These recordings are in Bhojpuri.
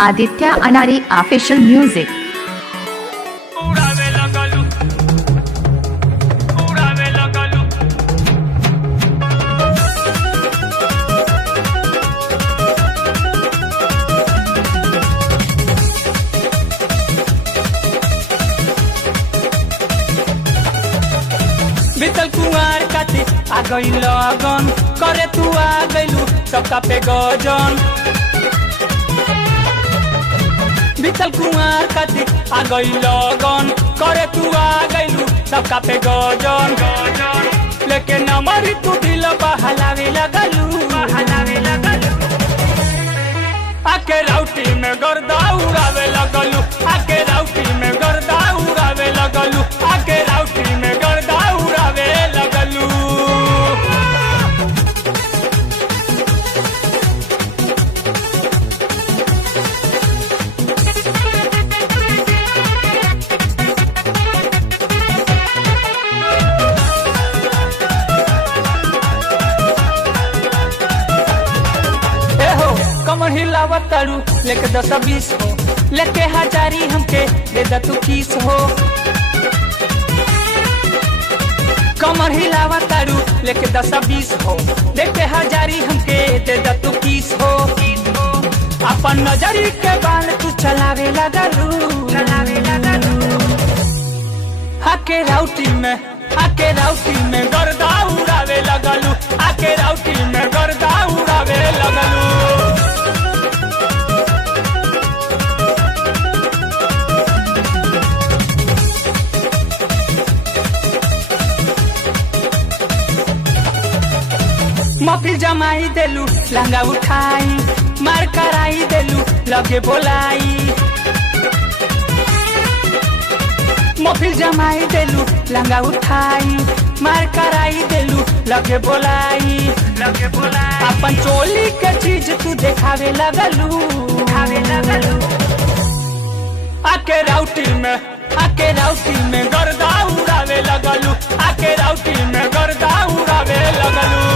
आदित्य अनारी ऑफिशियल म्यूजिक। बीतल कुआर काती आ गई लगन करे तू आ गईलू सबका पे गजन। बीतल कुआर काती आ गई लगन करे तू आ गईलू सबका पे गजन। लेके नमरी तू दिल बहलावे लगलू आके राउटी में गर्दा उड़ावे लगलू आके राउटी में गर्दा उड़ावे लगलू आके राउटी में गर्दा उड़ावे लगलू। कमर हिलावत तारू लेके 10-20 हो लेके हजारी हमके दे दा तू 30 हो। कमर हिलावत तारू लेके 10-20 हो लेके हजारी हमके दे दा तू 30 हो। अपन नजरी के बाल तू चलावे लगलू आके राउटी में गर्दा उड़ावे लगलू आके राउटी में गर्दा उड़ावे लगलू। महफिल जमाई देलू लहंगा उठाई मार कराई देलू लगे बोलाई। महफिल जमाई देलू लहंगा उठाई मार कराई देलू लगे बोलाई। अपन चोली के चीज तू देखावे लगलू आके राउटी में गर्दा उड़ावे लगलू आके राउटी में गर्दा उड़ावे लगलू।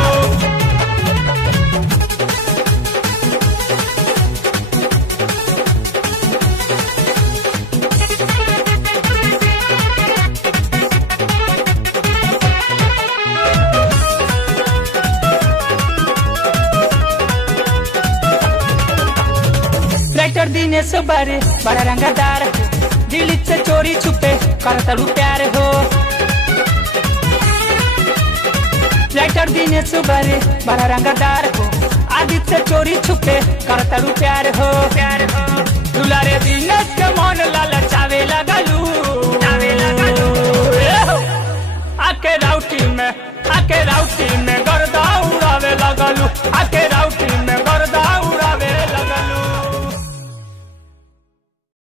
राइटर दिनेश बारे बड़ा रंगदार हो दिल्ली से चोरी छुपे करतलू प्यार हो। राइटर दिनेश बारे बड़ा रंगदार हो आदित्य से चोरी छुपे करतलू प्यार हो। दुलारे दिनेश के मन ललचावे लगलू आके राउटी में